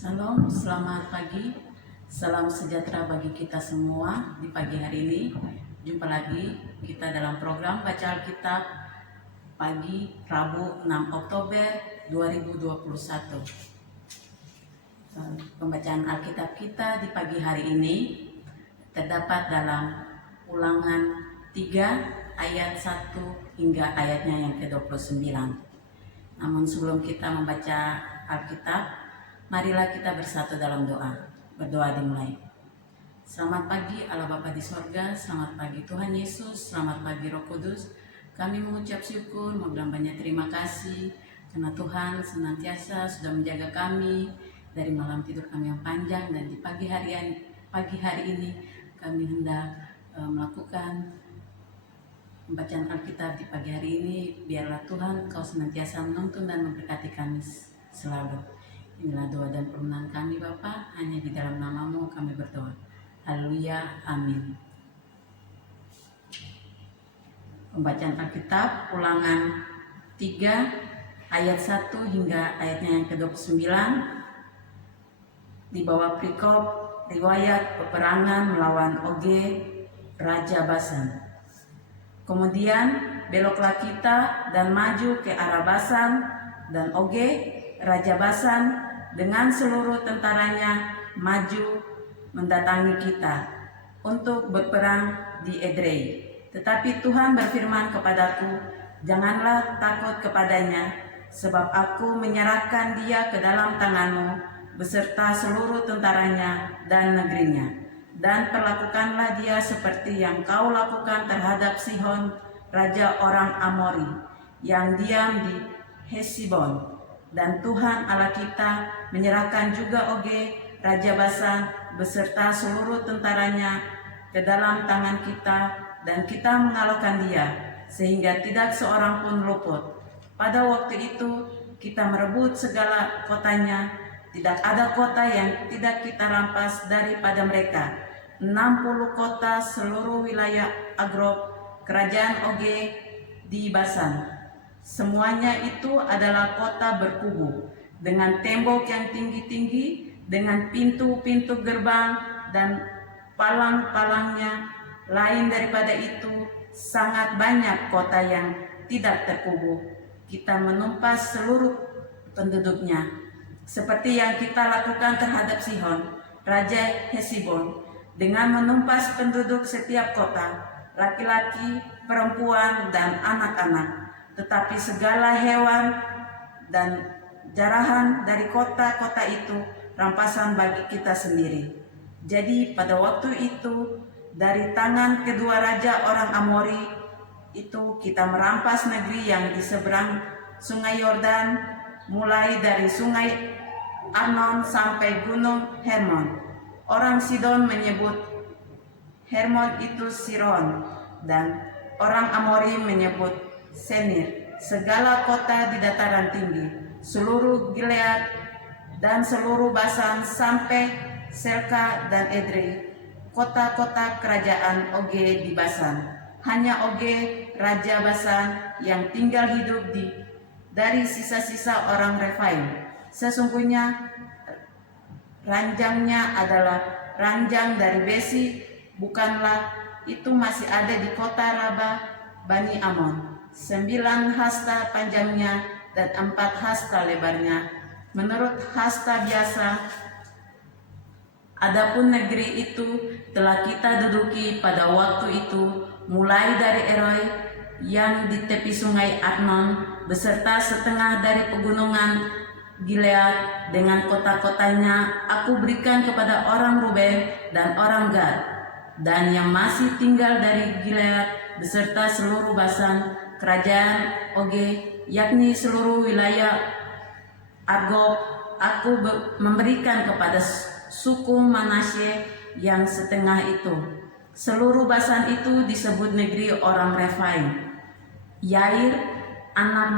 Salam, selamat pagi, salam sejahtera bagi kita semua di pagi hari ini. Jumpa lagi kita dalam program Baca Alkitab pagi Rabu 6 Oktober 2021. Pembacaan Alkitab kita di pagi hari ini terdapat dalam Ulangan 3 ayat 1 hingga ayatnya yang ke-29. Namun sebelum kita membaca Alkitab, marilah kita bersatu dalam doa. Berdoa dimulai. Selamat pagi Allah Bapa di sorga, selamat pagi Tuhan Yesus, selamat pagi Roh Kudus. Kami mengucap syukur, mengucapkan banyak terima kasih karena Tuhan senantiasa sudah menjaga kami dari malam tidur kami yang panjang, dan di pagi hari ini kami hendak melakukan pembacaan Alkitab di pagi hari ini. Biarlah Tuhan Kau senantiasa menuntun dan memberkati kami selalu. Inilah doa dan permohonan kami Bapa, hanya di dalam nama-Mu kami berdoa. Haleluya, amin. Pembacaan Alkitab Ulangan 3 ayat 1 hingga ayatnya yang ke-29 di bawah perikop riwayat peperangan melawan Oge, Raja Basan. Kemudian beloklah kita dan maju ke arah Basan, dan Oge, Raja Basan dengan seluruh tentaranya maju mendatangi kita untuk berperang di Edrei. Tetapi Tuhan berfirman kepadaku, janganlah takut kepadanya, sebab aku menyerahkan dia ke dalam tanganmu beserta seluruh tentaranya dan negerinya. Dan perlakukanlah dia seperti yang kau lakukan terhadap Sihon, raja orang Amori, yang diam di Hesibon. Dan Tuhan Allah kita menyerahkan juga Oge, Raja Basan, beserta seluruh tentaranya ke dalam tangan kita, dan kita mengalahkan dia, sehingga tidak seorang pun luput. Pada waktu itu kita merebut segala kotanya, tidak ada kota yang tidak kita rampas daripada mereka. 60 kota seluruh wilayah Agrob, kerajaan Oge di Basan. Semuanya itu adalah kota berkubu, dengan tembok yang tinggi-tinggi, dengan pintu-pintu gerbang dan palang-palangnya. Lain daripada itu, sangat banyak kota yang tidak terkubu. Kita menumpas seluruh penduduknya, seperti yang kita lakukan terhadap Sihon, Raja Hesibon, dengan menumpas penduduk setiap kota, laki-laki, perempuan, dan anak-anak. Tetapi segala hewan dan jarahan dari kota-kota itu rampasan bagi kita sendiri. Jadi pada waktu itu, dari tangan kedua raja orang Amori itu kita merampas negeri yang di seberang sungai Yordan, mulai dari sungai Arnon sampai gunung Hermon. Orang Sidon menyebut Hermon itu Siron, dan orang Amori menyebut Senir. Segala kota di dataran tinggi, seluruh Gilead dan seluruh Basan sampai Selka dan Edrei, kota-kota kerajaan Oge di Basan. Hanya Oge, Raja Basan, yang tinggal hidup dari sisa-sisa orang Refaim. Sesungguhnya ranjangnya adalah ranjang dari besi, bukanlah itu masih ada di kota Raba Bani Amon. 9 hasta panjangnya dan 4 hasta lebarnya, menurut hasta biasa. Adapun negeri itu telah kita duduki pada waktu itu, mulai dari Eroi yang di tepi sungai Arnon, beserta setengah dari pegunungan Gilead dengan kota-kotanya aku berikan kepada orang Ruben dan orang Gad, dan yang masih tinggal dari Gilead beserta seluruh Basan, kerajaan Oge, yakni seluruh wilayah Argob, aku memberikan kepada suku Manasye yang setengah itu. Seluruh Basan itu disebut negeri orang Refaim. Yair, anak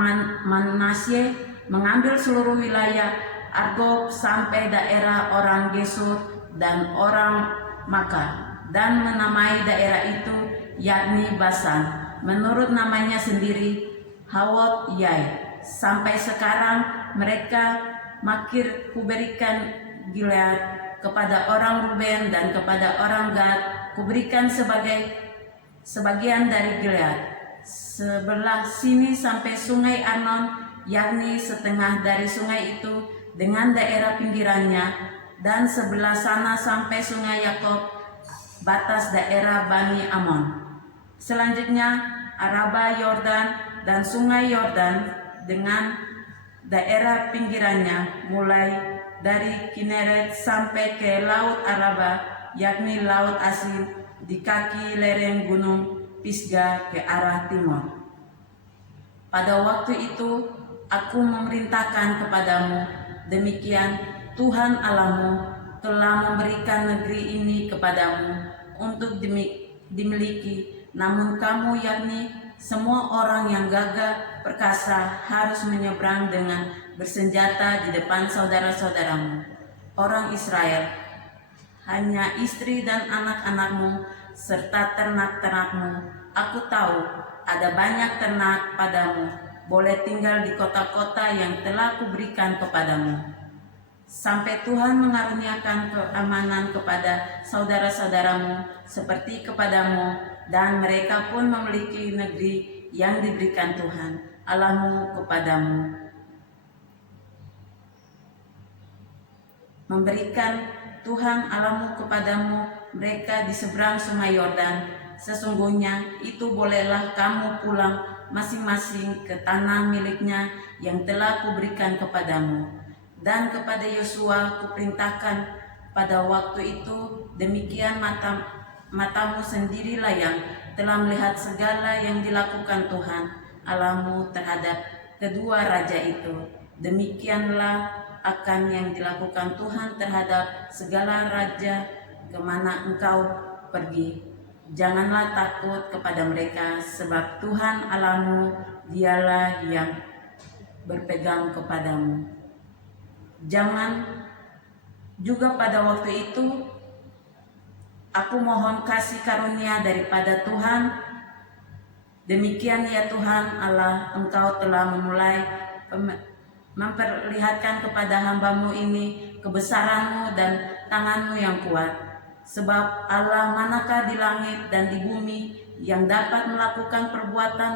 Manasye, mengambil seluruh wilayah Argob sampai daerah orang Gesur dan orang Maka, dan menamai daerah itu yakni Basan menurut namanya sendiri, Hawot Yai. Sampai sekarang mereka makir kuberikan Gilead, kepada orang Ruben dan kepada orang Gad kuberikan sebagian dari Gilead, sebelah sini sampai sungai Arnon, yakni setengah dari sungai itu dengan daerah pinggirannya, dan sebelah sana sampai sungai Yakob, batas daerah Bani Amon. Selanjutnya Araba Yordan dan sungai Yordan dengan daerah pinggirannya, mulai dari Kineret sampai ke Laut Araba, yakni Laut Asin, di kaki lereng gunung Pisga ke arah timur. Pada waktu itu aku memerintahkan kepadamu, demikian Tuhan Allahmu telah memberikan negeri ini kepadamu untuk dimiliki, namun kamu, yakni semua orang yang gagah perkasa, harus menyeberang dengan bersenjata di depan saudara-saudaramu, orang Israel. Hanya istri dan anak-anakmu serta ternak-ternakmu. Aku tahu ada banyak ternak padamu, boleh tinggal di kota-kota yang telah kuberikan kepadamu. Sampai Tuhan mengaruniakan keamanan kepada saudara-saudaramu seperti kepadamu, dan mereka pun memiliki negeri yang diberikan Tuhan Allahmu kepadamu. Memberikan Tuhan Allahmu kepadamu mereka di seberang sungai Yordan. Sesungguhnya itu bolehlah kamu pulang masing-masing ke tanah miliknya yang telah kuberikan kepadamu. Dan kepada Yosua kuperintahkan pada waktu itu, demikian matamu sendirilah yang telah melihat segala yang dilakukan Tuhan Allahmu terhadap kedua raja itu. Demikianlah akan yang dilakukan Tuhan terhadap segala raja kemana engkau pergi. Janganlah takut kepada mereka, sebab Tuhan Allahmu dialah yang berpegang kepadamu. Jangan juga pada waktu itu aku mohon kasih karunia daripada Tuhan. Demikian ya Tuhan Allah, engkau telah memulai memperlihatkan kepada hambamu ini kebesaranmu dan tanganmu yang kuat. Sebab Allah manakah di langit dan di bumi yang dapat melakukan perbuatan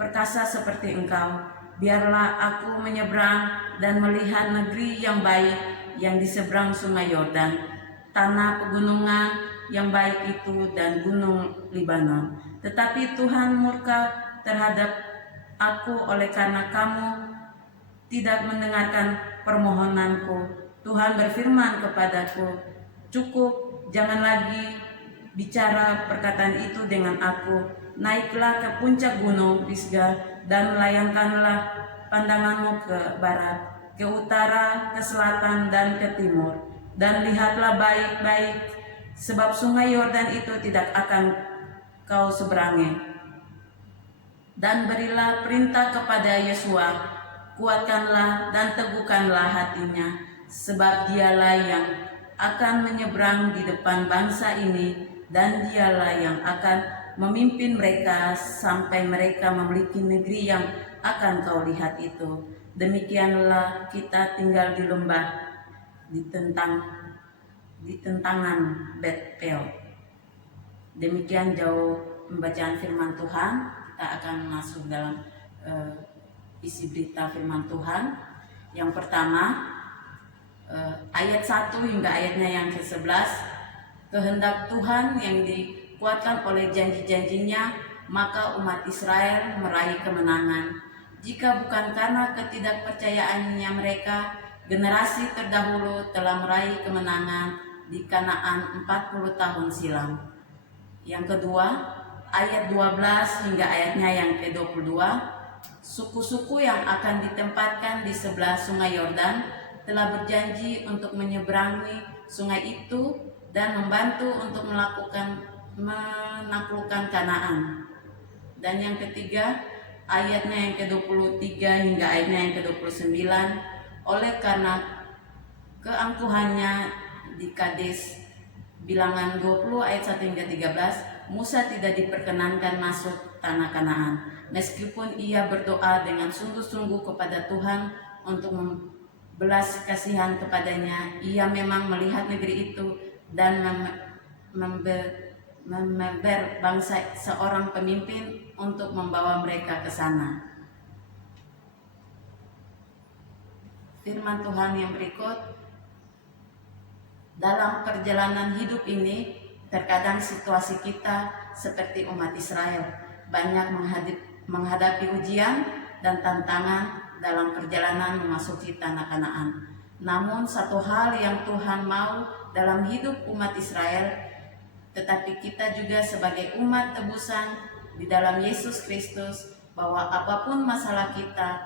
perkasa seperti engkau. Biarlah aku menyeberang dan melihat negeri yang baik yang di seberang sungai Yordan, tanah pegunungan yang baik itu dan gunung Libanon. Tetapi Tuhan murka terhadap aku oleh karena kamu tidak mendengarkan permohonanku. Tuhan berfirman kepadaku, cukup, jangan lagi bicara perkataan itu dengan aku. Naiklah ke puncak gunung Pisgah dan melayangkanlah pandanganmu ke barat, ke utara, ke selatan, dan ke timur. Dan lihatlah baik-baik, sebab sungai Yordan itu tidak akan kau seberangi. Dan berilah perintah kepada Yosua, kuatkanlah dan teguhkanlah hatinya, sebab dialah yang akan menyeberang di depan bangsa ini, dan dialah yang akan memimpin mereka sampai mereka memiliki negeri yang akan kau lihat itu. Demikianlah kita tinggal di lembah di tentangan Bet-Peor. Demikian jauh pembacaan firman Tuhan. Kita akan masuk dalam isi berita firman Tuhan. Yang pertama, ayat 1 hingga ayatnya yang ke-11. Kehendak Tuhan yang dikuatkan oleh janji-janjinya, maka umat Israel meraih kemenangan. Jika bukan karena ketidakpercayaannya mereka, generasi terdahulu telah meraih kemenangan di Kanaan 40 tahun silam. Yang kedua, ayat 12 hingga ayatnya yang ke-22, suku-suku yang akan ditempatkan di sebelah sungai Yordan telah berjanji untuk menyeberangi sungai itu dan membantu untuk menaklukkan Kanaan. Dan yang ketiga, ayatnya yang ke-23 hingga ayatnya yang ke-29, oleh karena keangkuhannya di Kades, Bilangan 20 ayat 1 hingga 13, Musa tidak diperkenankan masuk tanah Kanaan, meskipun ia berdoa dengan sungguh-sungguh kepada Tuhan untuk belas kasihan kepadanya. Ia memang melihat negeri itu dan member bangsa seorang pemimpin untuk membawa mereka ke sana. Firman Tuhan yang berikut, dalam perjalanan hidup ini, terkadang situasi kita seperti umat Israel, banyak menghadapi ujian dan tantangan dalam perjalanan memasuki tanah Kanaan. Namun satu hal yang Tuhan mau dalam hidup umat Israel, tetapi kita juga sebagai umat tebusan di dalam Yesus Kristus, bahwa apapun masalah kita,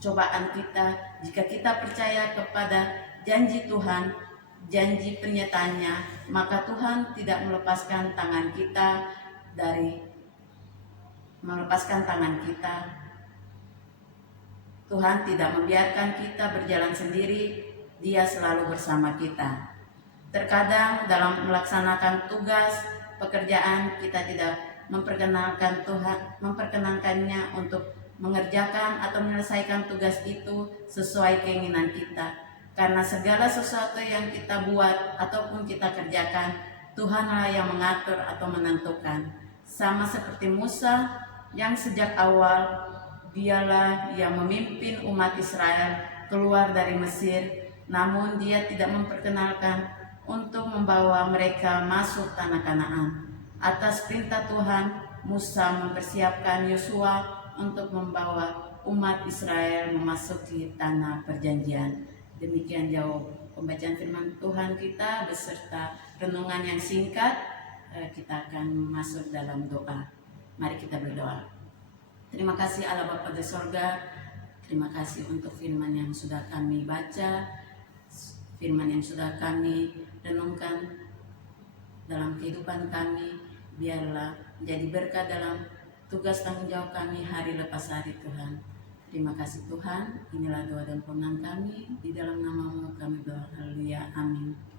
cobaan kita, jika kita percaya kepada janji Tuhan, janji pernyataannya, maka Tuhan tidak melepaskan tangan kita Tuhan tidak membiarkan kita berjalan sendiri. Dia selalu bersama kita. Terkadang dalam melaksanakan tugas pekerjaan kita tidak memperkenankannya untuk mengerjakan atau menyelesaikan tugas itu sesuai keinginan kita. Karena segala sesuatu yang kita buat ataupun kita kerjakan, Tuhanlah yang mengatur atau menentukan. Sama seperti Musa yang sejak awal dialah yang memimpin umat Israel keluar dari Mesir, namun dia tidak memperkenalkan untuk membawa mereka masuk tanah Kanaan. Atas perintah Tuhan, Musa mempersiapkan Yosua untuk membawa umat Israel memasuki tanah perjanjian. Demikian jauh pembacaan firman Tuhan kita beserta renungan yang singkat. Kita akan masuk dalam doa. Mari kita berdoa. Terima kasih Allah Bapa di sorga. Terima kasih untuk firman yang sudah kami baca, firman yang sudah kami renungkan dalam kehidupan kami. Biarlah menjadi berkat dalam tugas tanggung jawab kami hari lepas hari, Tuhan. Terima kasih Tuhan. Inilah doa dan permohonan kami. Di dalam nama-Mu kami berdoa. Haleluya. Amin.